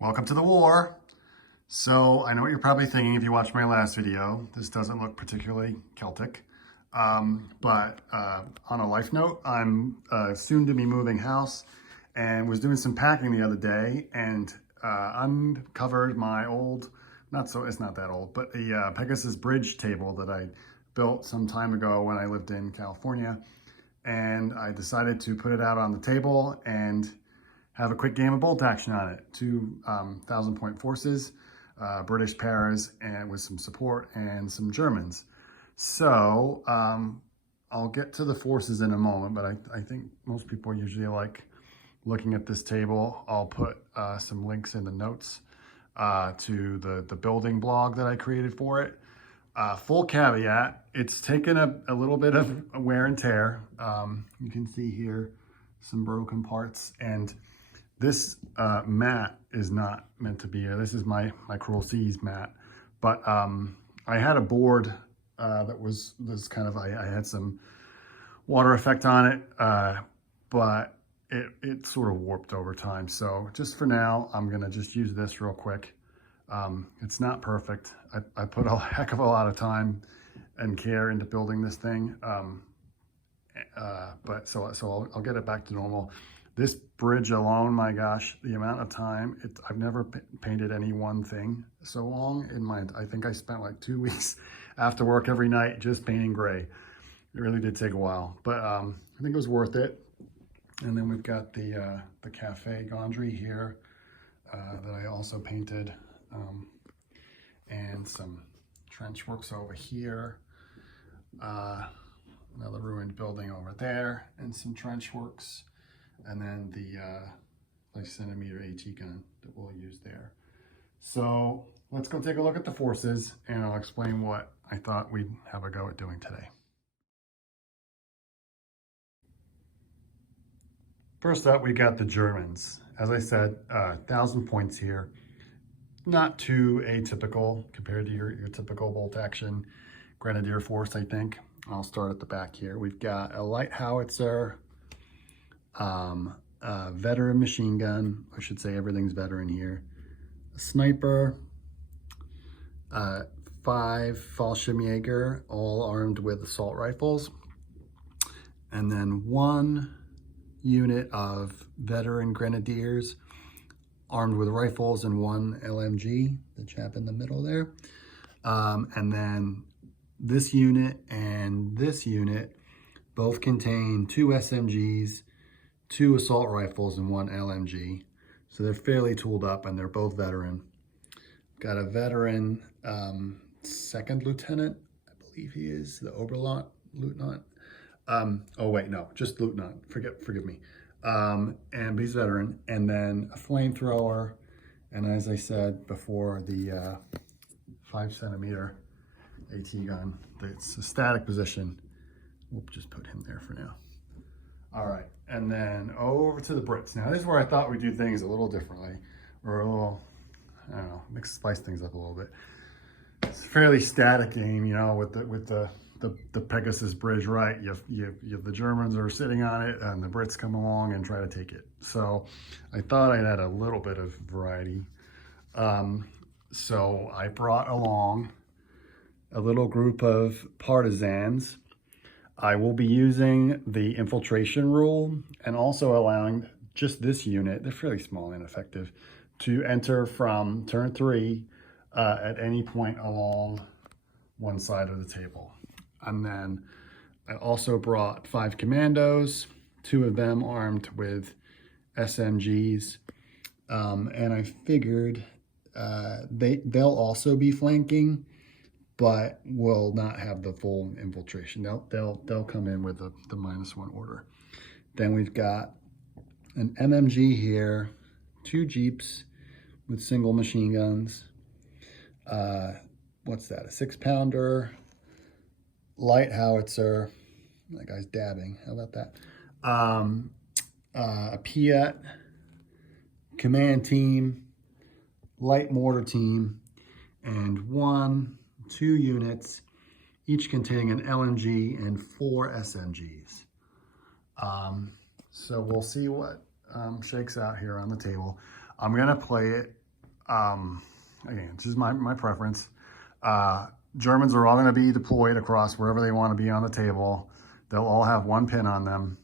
Welcome to the war. So I know what you're probably thinking if you watched my last video. This doesn't look particularly Celtic. But on a life note, I'm soon to be moving house and was doing some packing the other day and uncovered my old, it's not that old, but a Pegasus Bridge table that I built some time ago when I lived in California. And I decided to put it out on the table and have a quick game of bolt action on it. Two 1,000-point forces, British paras, and with some support, and some Germans. So I'll get to the forces in a moment, but I think most people usually like looking at this table. I'll put some links in the notes to the building blog that I created for it. Full caveat, it's taken a little bit of wear and tear. You can see here some broken parts, and this mat is not meant to be here. This is my Cruel Seas mat, but I had a board that was kind of, I had some water effect on it, but it sort of warped over time. So just for now, I'm gonna just use this real quick. It's not perfect. I put a heck of a lot of time and care into building this thing, but so I'll get it back to normal. This bridge alone, my gosh, the amount of time, I've never painted any one thing so long in my, I think I spent like 2 weeks after work every night just painting gray. It really did take a while, but I think it was worth it. And then we've got the cafe gondry here that I also painted, and some trench works over here, another ruined building over there, and some trench works. And then the 5cm AT gun that we'll use there. So let's go take a look at the forces, and I'll explain what I thought we'd have a go at doing today. First up, we got the Germans. As I said, 1,000 points here. Not too atypical compared to your typical bolt action grenadier force, I think. I'll start at the back here. We've got a light howitzer, a veteran machine gun, I should say everything's veteran here, a sniper, 5 Fallschirmjäger, all armed with assault rifles, and then 1 unit of veteran grenadiers armed with rifles and 1 LMG, the chap in the middle there, and then this unit and this unit both contain 2 SMGs, 2 assault rifles, and 1 LMG. So they're fairly tooled up, and they're both veteran. Got a veteran second lieutenant, I believe he is, the Oberleutnant. Oh wait, no, just lieutenant, forgive me. And he's veteran. And then a flamethrower, and as I said before, the 5cm AT gun. It's a static position. We'll just put him there for now. All right, and then over to the Brits. Now this is where I thought we'd do things a little differently, or a little, I don't know, spice things up a little bit. It's a fairly static game, you know, with the Pegasus Bridge, right? The Germans are sitting on it, and the Brits come along and try to take it. So I thought I'd add a little bit of variety. So I brought along a little group of partisans. I will be using the infiltration rule and also allowing just this unit, they're fairly small and effective, to enter from turn 3 at any point along one side of the table. And then I also brought 5 commandos, 2 of them armed with SMGs. And I figured they'll also be flanking, but will not have the full infiltration. They'll come in with the -1 order. Then we've got an MMG here, 2 Jeeps with single machine guns. What's that? A 6-pounder, light howitzer. That guy's dabbing. How about that? A Piet, command team, light mortar team, and 2 units, each containing an LMG and 4 SMGs. So we'll see what shakes out here on the table. I'm gonna play it Again, this is my preference. Germans are all going to be deployed across wherever they want to be on the table. They'll all have one pin on them.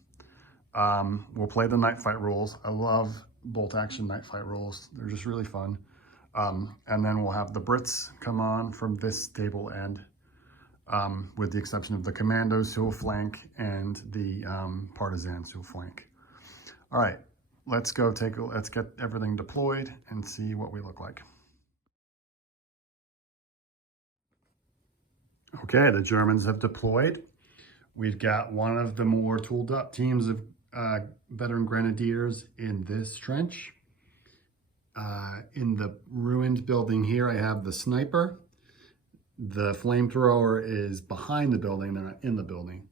We'll play the night fight rules. I love bolt action night fight rules. They're just really fun. And then we'll have the Brits come on from this table end, with the exception of the commandos who will flank and the partisans who will flank. All right, let's get everything deployed and see what we look like. Okay, the Germans have deployed. We've got one of the more tooled up teams of veteran grenadiers in this trench. In the ruined building here, I have the sniper. The flamethrower is behind the building, not in the building.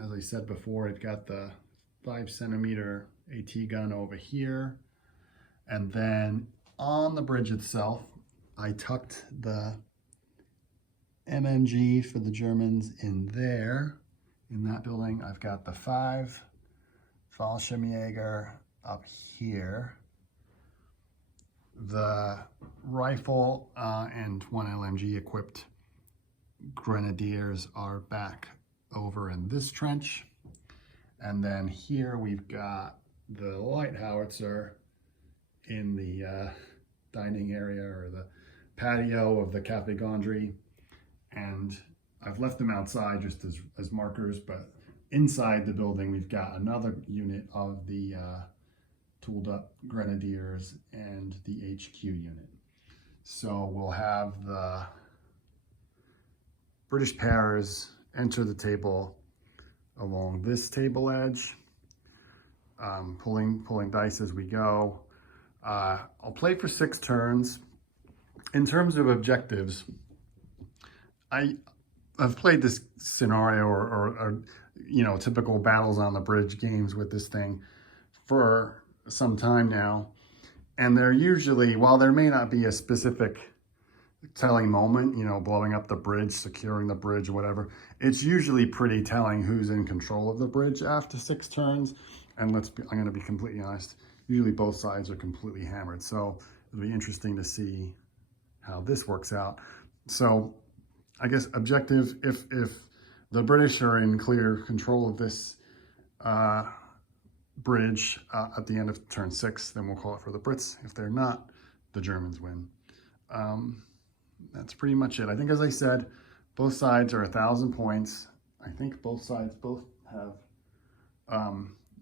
As I said before, I've got the 5-centimeter AT gun over here. And then on the bridge itself, I tucked the MMG for the Germans in there. In that building, I've got the 5 Fallschirmjäger up here. The rifle and 1 LMG equipped grenadiers are back over in this trench. And then here we've got the light howitzer in the dining area or the patio of the Café Gondry. And I've left them outside just as markers, but inside the building we've got another unit of the tooled up grenadiers and the HQ unit. So we'll have the British Paras enter the table along this table edge, pulling dice as we go. I'll play for 6 turns. In terms of objectives, I've played this scenario or typical battles on the bridge games with this thing for some time now, and they're usually, while there may not be a specific telling moment, blowing up the bridge, securing the bridge, whatever, it's usually pretty telling who's in control of the bridge after 6 turns. And I'm going to be completely honest, usually both sides are completely hammered, so it'll be interesting to see how this works out. So I guess objective, if the British are in clear control of this bridge at the end of turn 6, then we'll call it for the Brits. If they're not, the Germans win. That's pretty much it. I think, as I said, both sides are 1,000 points. I think both sides have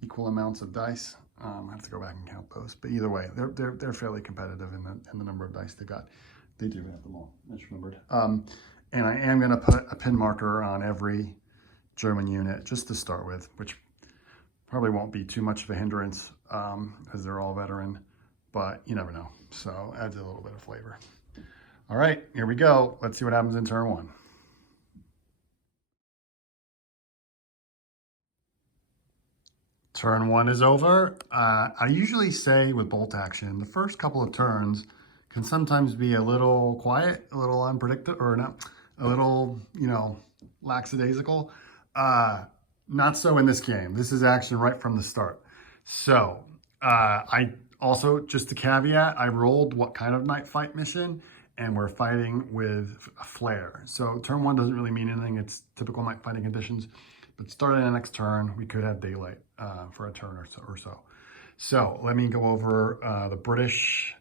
equal amounts of dice. I have to go back and count those, but either way, they're fairly competitive in the number of dice they got. They do have them all, I just remembered. And I am going to put a pin marker on every German unit just to start with, which probably won't be too much of a hindrance because they're all veteran, but you never know. So adds a little bit of flavor. All right, here we go. Let's see what happens in turn 1. Turn 1 is over. I usually say with bolt action, the first couple of turns can sometimes be a little quiet, a little unpredictable, or not, a little, lackadaisical. Not so in this game. This is action right from the start. So I also, just a caveat, I rolled what kind of night fight mission, and we're fighting with a flare. So turn 1 doesn't really mean anything. It's typical night fighting conditions. But starting the next turn, we could have daylight for a turn or so. So let me go over the British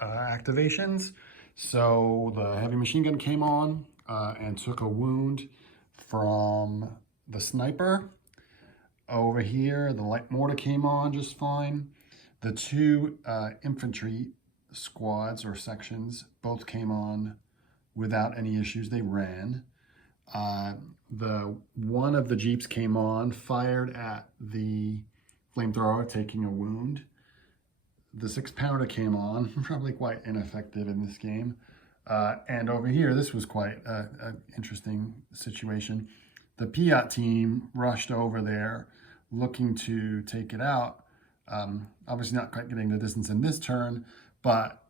activations. So the heavy machine gun came on and took a wound from the sniper. Over here, the light mortar came on just fine. The 2 infantry squads or sections both came on without any issues. They ran. The one of the Jeeps came on, fired at the flamethrower, taking a wound. The 6-pounder came on, probably quite ineffective in this game. And over here, this was quite an interesting situation. The Piat team rushed over there looking to take it out. Obviously not quite getting the distance in this turn, but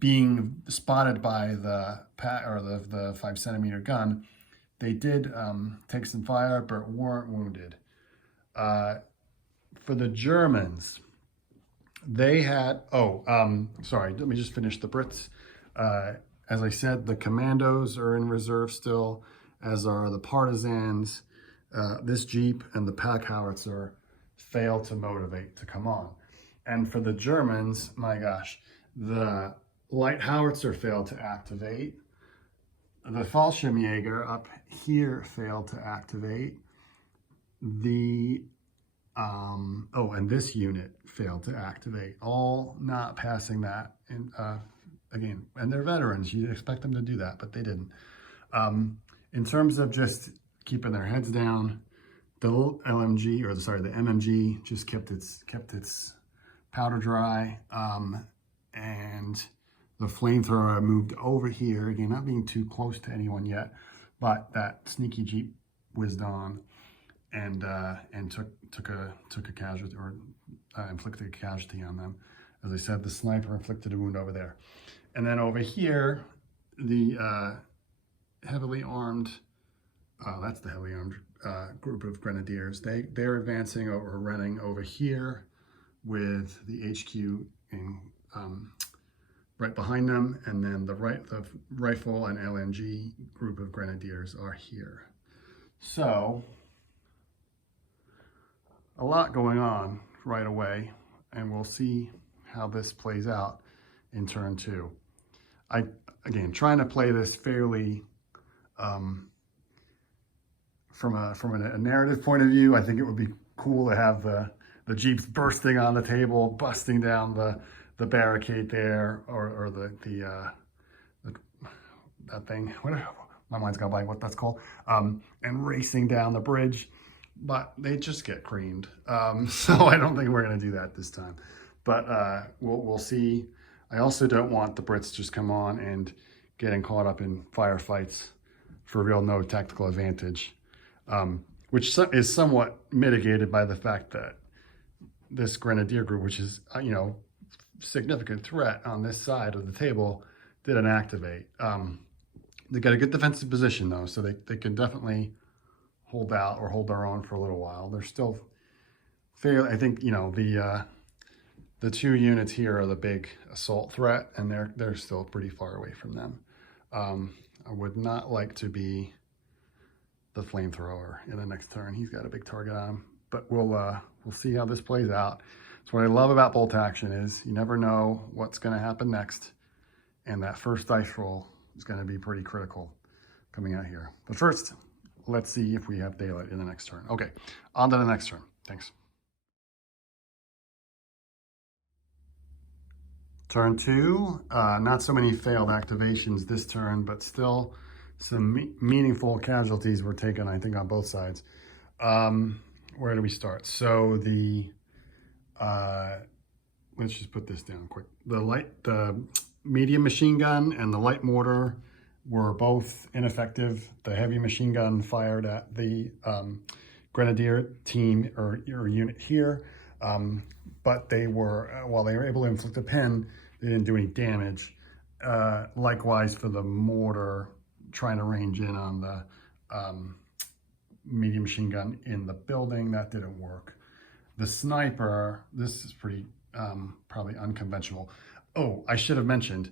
being spotted by the 5-centimeter gun, they did take some fire, but weren't wounded. For the Germans, They had, sorry, let me just finish the Brits. As I said, the commandos are in reserve still, as are the partisans. This Jeep and the pack howitzer failed to motivate to come on. And for the Germans, my gosh, the light howitzer failed to activate. The Fallschirmjäger up here failed to activate. The and this unit failed to activate, all not passing that. And again, and they're veterans, you'd expect them to do that, but they didn't. In terms of just keeping their heads down, the LMG, or sorry, the MMG just kept its powder dry, and the flamethrower moved over here, again, not being too close to anyone yet, but that sneaky Jeep whizzed on and took a casualty, or inflicted a casualty on them. As I said, the sniper inflicted a wound over there. And then over here, the heavily armed, that's the heavily armed group of grenadiers. They're advancing or running over here with the HQ in right behind them, and then the rifle and LMG group of grenadiers are here. So a lot going on right away, and we'll see how this plays out in turn 2. Again, trying to play this fairly from a narrative point of view. I think it would be cool to have the Jeeps bursting on the table, busting down the barricade there, or that thing, whatever, my mind's gone blank what that's called, and racing down the bridge, but they just get creamed. So I don't think we're gonna do that this time, but we'll see. I also don't want the Brits just come on and getting caught up in firefights for real no tactical advantage, which is somewhat mitigated by the fact that this grenadier group, which is, significant threat on this side of the table, didn't activate. They got a good defensive position though, so they can definitely hold out or hold their own for a little while. They're still fairly, I think, the 2 units here are the big assault threat, and they're still pretty far away from them. I would not like to be the flamethrower in the next turn. He's got a big target on him, but we'll see how this plays out. So what I love about bolt action is you never know what's going to happen next, and that first dice roll is going to be pretty critical coming out here. But first, let's see if we have daylight in the next turn. Okay, on to the next turn. Thanks. Turn 2, not so many failed activations this turn, but still some meaningful casualties were taken, I think, on both sides. Where do we start? So let's just put this down quick. The medium machine gun and the light mortar were both ineffective. The heavy machine gun fired at the grenadier team or unit here, but they were, while they were able to inflict a pen, they didn't do any damage. Likewise for the mortar, trying to range in on the medium machine gun in the building, that didn't work. The sniper, this is pretty probably unconventional. Oh, I should have mentioned,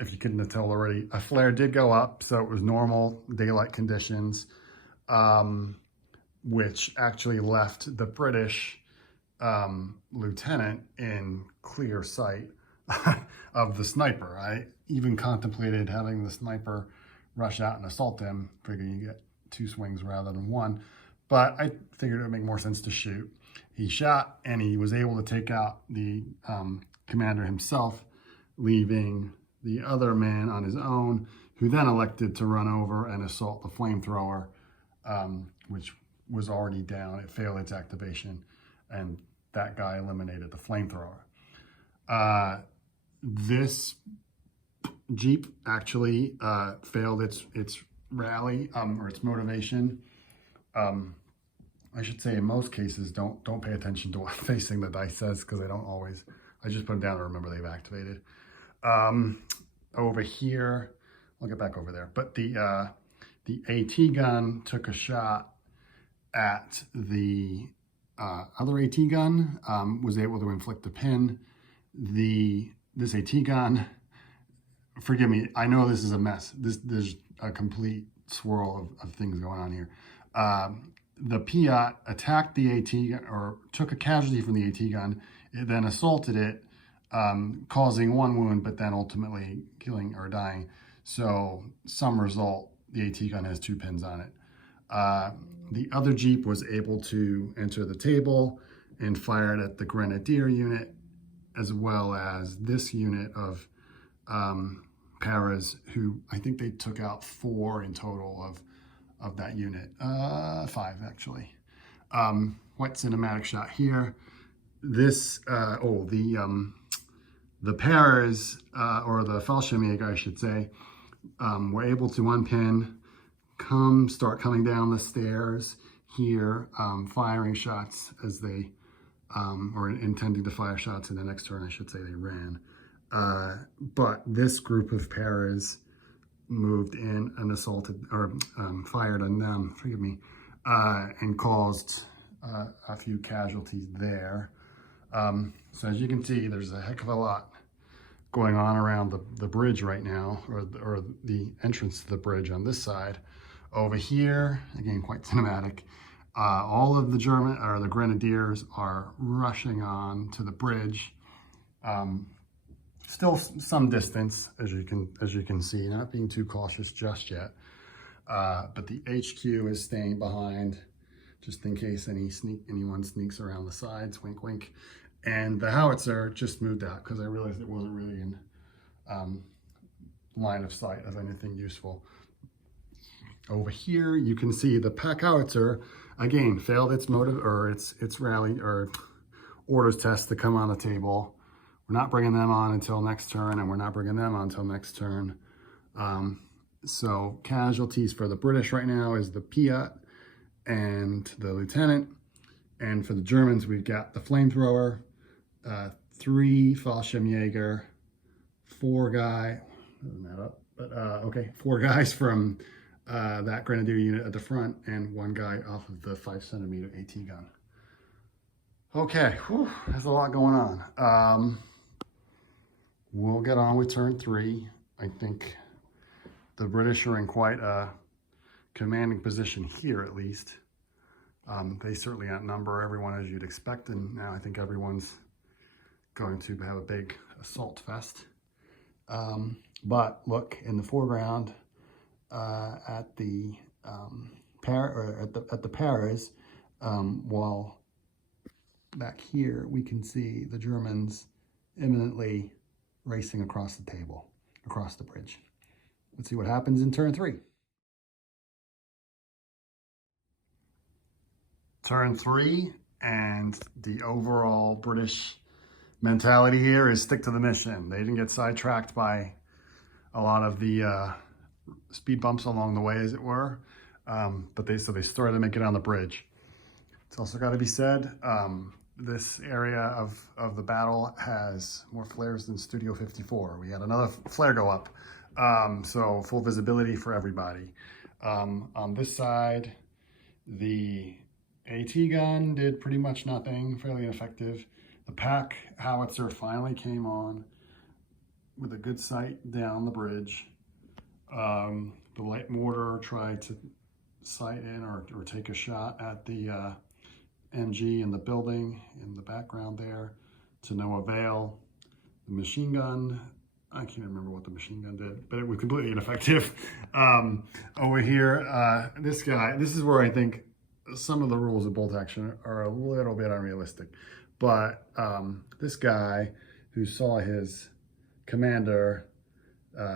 if you couldn't have told already, a flare did go up, so it was normal daylight conditions, which actually left the British lieutenant in clear sight of the sniper. I even contemplated having the sniper rush out and assault him, figuring you get 2 swings rather than 1, but I figured it would make more sense to shoot. He shot, and he was able to take out the commander himself, leaving the other man on his own, who then elected to run over and assault the flamethrower, which was already down. It failed its activation, and that guy eliminated the flamethrower. This Jeep actually failed its rally, or its motivation. I should say in most cases, don't pay attention to what facing the dice says, because I don't always. I just put them down to remember they've activated. Over here, I'll get back over there. But the AT gun took a shot at the other AT gun was able to inflict a pin. This AT gun, forgive me, I know this is a mess. There's a complete swirl of things going on here. The Piat attacked the AT gun, or took a casualty from the AT gun. It then assaulted it, causing one wound, but then ultimately killing or dying. So some result, the AT gun has 2 pins on it. The other Jeep was able to enter the table and fired at the Grenadier unit, as well as this unit of Paras, who I think they took out 4 in total of that unit. 5 actually. What cinematic shot here? This, the Paras, or the Fallschirmjäger, I should say, were able to unpin, start coming down the stairs here, firing shots as they, or intending to fire shots in the next turn, I should say, they ran. But this group of Paras moved in and assaulted, or fired on them, forgive me, and caused a few casualties there. So as you can see, there's a heck of a lot going on around the bridge right now, or the entrance to the bridge on this side. Over here, again, quite cinematic. All of the the Grenadiers are rushing on to the bridge. Still some distance, as you can see, not being too cautious just yet. But the HQ is staying behind, just in case anyone sneaks around the sides. Wink, wink. And the howitzer just moved out because I realized it wasn't really in line of sight of anything useful. Over here, you can see the pack howitzer again failed its its rally or orders test to come on the table. We're not bringing them on until next turn, and we're not bringing them on until next turn. So casualties for the British right now is the Piat and the Lieutenant. And for the Germans, we've got the Flamethrower, 3 Fallschirmjäger, 4 guys, doesn't add up, but okay, 4 guys from that Grenadier unit at the front, and 1 guy off of the 5cm AT gun. Okay, whew, there's a lot going on. We'll get on with turn 3. I think the British are in quite a commanding position here, at least. They certainly outnumber everyone, as you'd expect, and now I think everyone's going to have a big assault fest. But look, in the foreground, at the Paras, while back here we can see the Germans imminently racing across the table, across the bridge. Let's see what happens in turn 3. Turn 3, and the overall British mentality here is stick to the mission. They didn't get sidetracked by a lot of the speed bumps along the way, as it were, but they started to make it on the bridge. It's also got to be said, this area of the battle has more flares than Studio 54. We had another flare go up, so full visibility for everybody. On this side, the AT gun did pretty much nothing, fairly ineffective. The pack howitzer finally came on with a good sight down the bridge. The light mortar tried to sight in or take a shot at the MG in the building in the background there, to no avail. The machine gun, I can't remember what the machine gun did, but it was completely ineffective. Over here, this is where I think some of the rules of bolt action are a little bit unrealistic. But this guy who saw his commander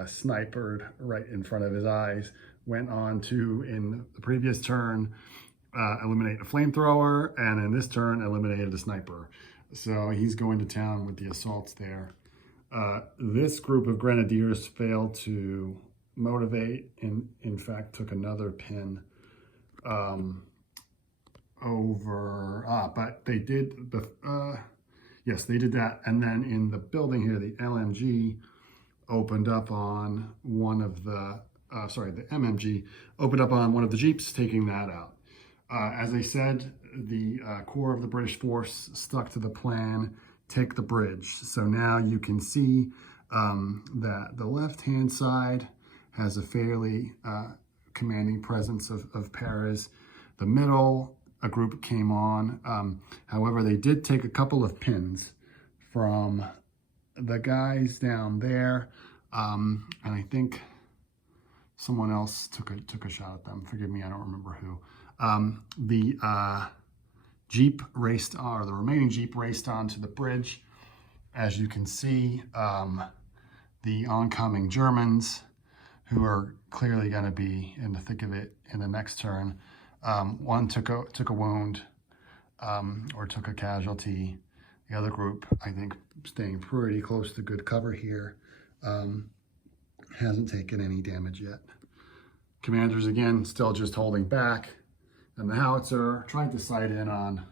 sniped right in front of his eyes went on to, in the previous turn, eliminate a flamethrower, and in this turn eliminated a sniper. So he's going to town with the assaults there. This group of Grenadiers failed to motivate, and in fact took another pin but they did yes, they did that. And then in the building here, the LMG opened up on one of the the MMG opened up on one of the Jeeps, taking that out. As I said, the core of the British force stuck to the plan, take the bridge. So now you can see that the left-hand side has a fairly commanding presence of Paras. The middle, a group came on. However, they did take a couple of pins from the guys down there, and I think someone else took a shot at them. Forgive me, I don't remember who. The Jeep raced, or the remaining Jeep raced onto the bridge. As you can see, the oncoming Germans, who are clearly going to be in the thick of it in the next turn, one took a wound or took a casualty. The other group, I think, staying pretty close to good cover here, hasn't taken any damage yet. Commanders, again, still just holding back, and the howitzer trying to sight in on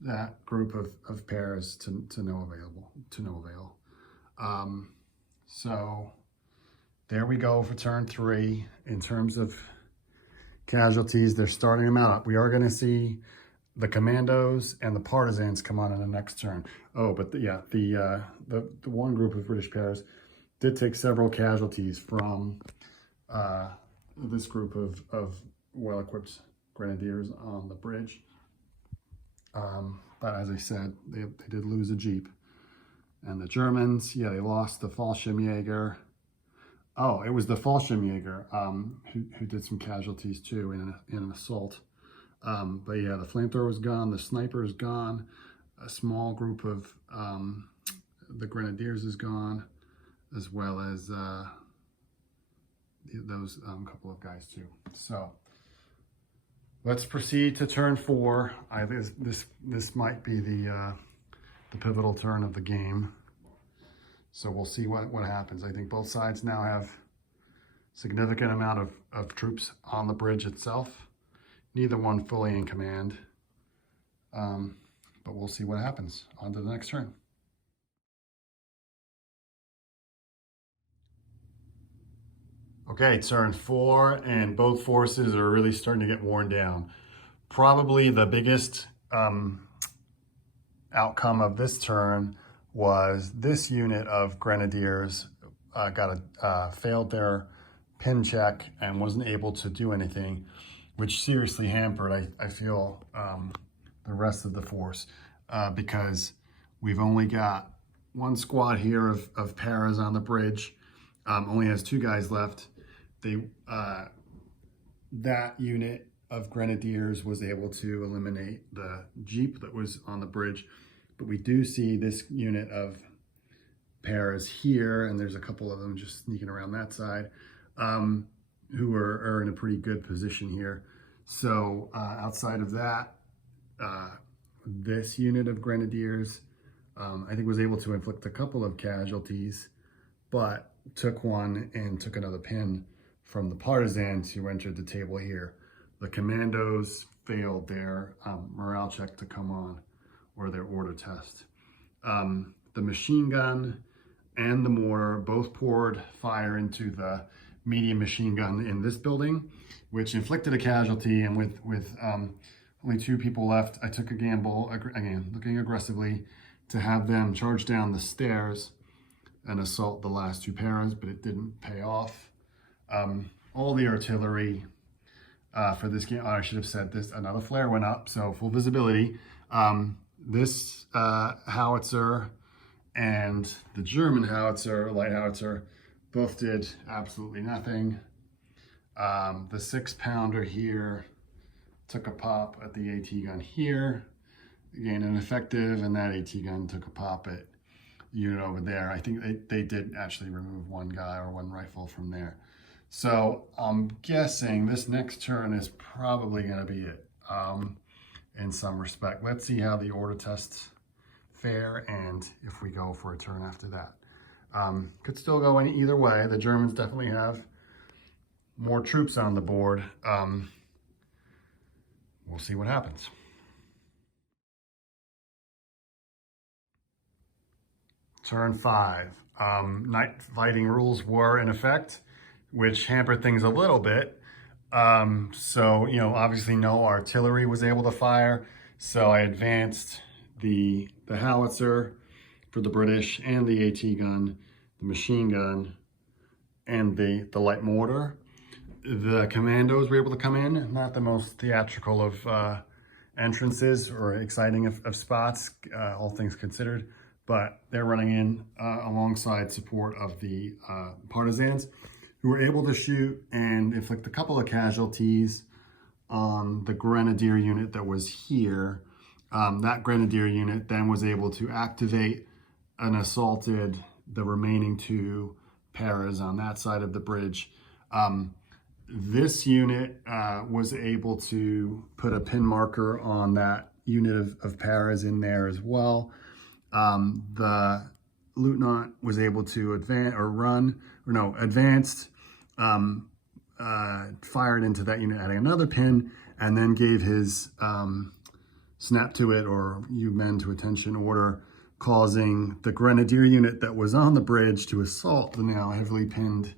that group of Paras to no avail. So there we go for turn 3. In terms of casualties, they're starting them out. We are going to see the commandos and the partisans come on in the next turn. Oh, but the one group of British Paras did take several casualties from this group of well-equipped grenadiers on the bridge. But as I said, they did lose a Jeep. And the Germans, yeah, they lost the Fallschirmjäger. Oh, it was the Fallschirmjäger who did some casualties too in an assault. But yeah, the flamethrower is gone, the sniper is gone, a small group of the grenadiers is gone, as well as those couple of guys too. So let's proceed to turn 4. This might be the pivotal turn of the game. So we'll see what happens. I think both sides now have significant amount of troops on the bridge itself. Neither one fully in command. But we'll see what happens. On to the next turn. Okay, turn 4, and both forces are really starting to get worn down. Probably the biggest outcome of this turn was this unit of grenadiers failed their pin check and wasn't able to do anything, which seriously hampered, I feel, the rest of the force, because we've only got one squad here of Paras on the bridge, only has 2 guys left. That unit of grenadiers was able to eliminate the Jeep that was on the bridge, but we do see this unit of Paras here, and there's a couple of them just sneaking around that side, who are in a pretty good position here. So outside of that, this unit of grenadiers, I think was able to inflict a couple of casualties, but took one and took another pin from the partisans who entered the table here. The commandos failed their morale check to come on, or their order test. The machine gun and the mortar both poured fire into the medium machine gun in this building, which inflicted a casualty, and with only 2 people left, I took a gamble, again, looking aggressively, to have them charge down the stairs and assault the last 2 Paras, but it didn't pay off. All the artillery for this game, I should have said this, another flare went up, so full visibility. This howitzer and the German howitzer, light howitzer, both did absolutely nothing. The 6-pounder here took a pop at the AT gun here, again ineffective, and that AT gun took a pop at the unit over there. I think they did actually remove 1 guy or 1 rifle from there. So I'm guessing this next turn is probably going to be it in some respect. Let's see how the order tests fare, and if we go for a turn after that. Could still go either way. The Germans definitely have more troops on the board. We'll see what happens. Turn 5. Night fighting rules were in effect, which hampered things a little bit. So, obviously no artillery was able to fire. So I advanced the howitzer for the British and the AT gun, the machine gun, and the light mortar. The commandos were able to come in, not the most theatrical of entrances or exciting of spots, all things considered, but they're running in alongside support of the partisans, who were able to shoot and inflict a couple of casualties on the grenadier unit that was here. That grenadier unit then was able to activate and assaulted the remaining two paras on that side of the bridge. This unit was able to put a pin marker on that unit of paras in there as well. The lieutenant was able to advanced, fired into that unit, adding another pin, and then gave his snap to it, or you men to attention order, causing the grenadier unit that was on the bridge to assault the now heavily pinned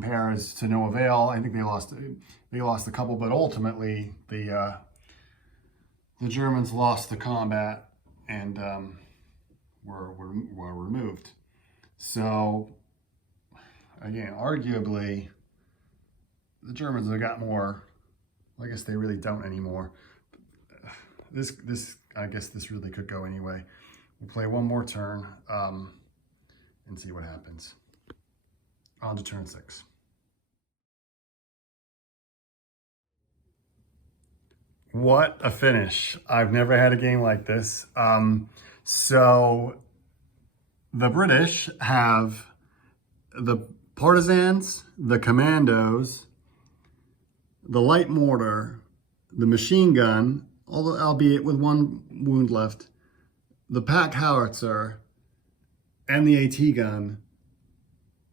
paras to no avail. I think they lost a couple, but ultimately the Germans lost the combat and were removed. So again, arguably, the Germans have got more. I guess they really don't anymore. I guess this really could go anyway. We'll play one more turn and see what happens. On to turn 6. What a finish. I've never had a game like this. So the British have the partisans, the commandos, the light mortar, the machine gun, albeit with one wound left, the pack howitzer, and the AT gun,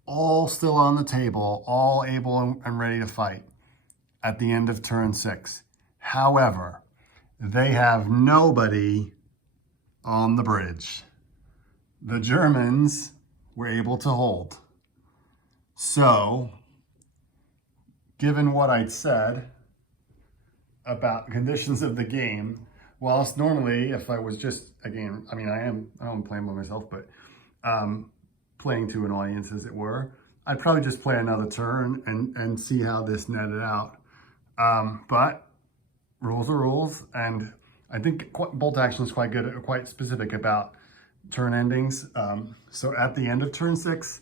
all still on the table, all able and ready to fight at the end of turn 6. However, they have nobody on the bridge. The Germans were able to hold. So, given what I'd said about conditions of the game, whilst normally if I was just, again, I don't play by myself, but playing to an audience, as it were, I'd probably just play another turn and see how this netted out. But rules are rules, and I think bolt action is quite good, quite specific about turn endings. So at the end of turn 6,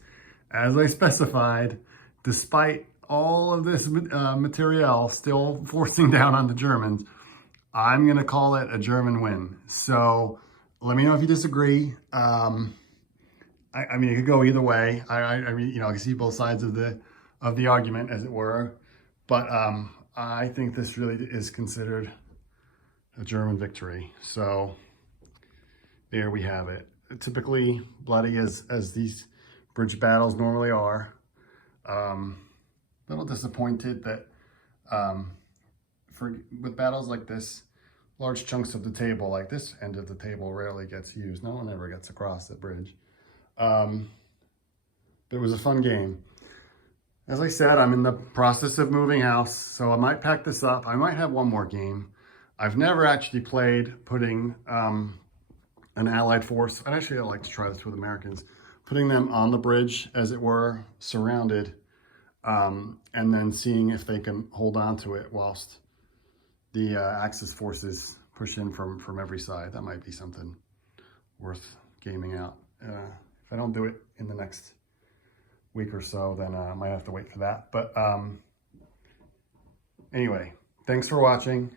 as I specified, despite all of this material still forcing down on the Germans, I'm gonna call it a German win. So let me know if you disagree. It could go either way. I can see both sides of the argument, as it were, but I think this really is considered a German victory. So there we have it. Typically bloody as these bridge battles normally are. A little disappointed that with battles like this, large chunks of the table, like this end of the table, rarely gets used. No one ever gets across that bridge. But it was a fun game. As I said, I'm in the process of moving house, so I might pack this up. I might have one more game. I've never actually played putting an allied force. I'd like to try this with Americans, putting them on the bridge, as it were, surrounded, and then seeing if they can hold on to it whilst the Axis forces push in from every side. That might be something worth gaming out. If I don't do it in the next week or so, then I might have to wait for that. But anyway, thanks for watching.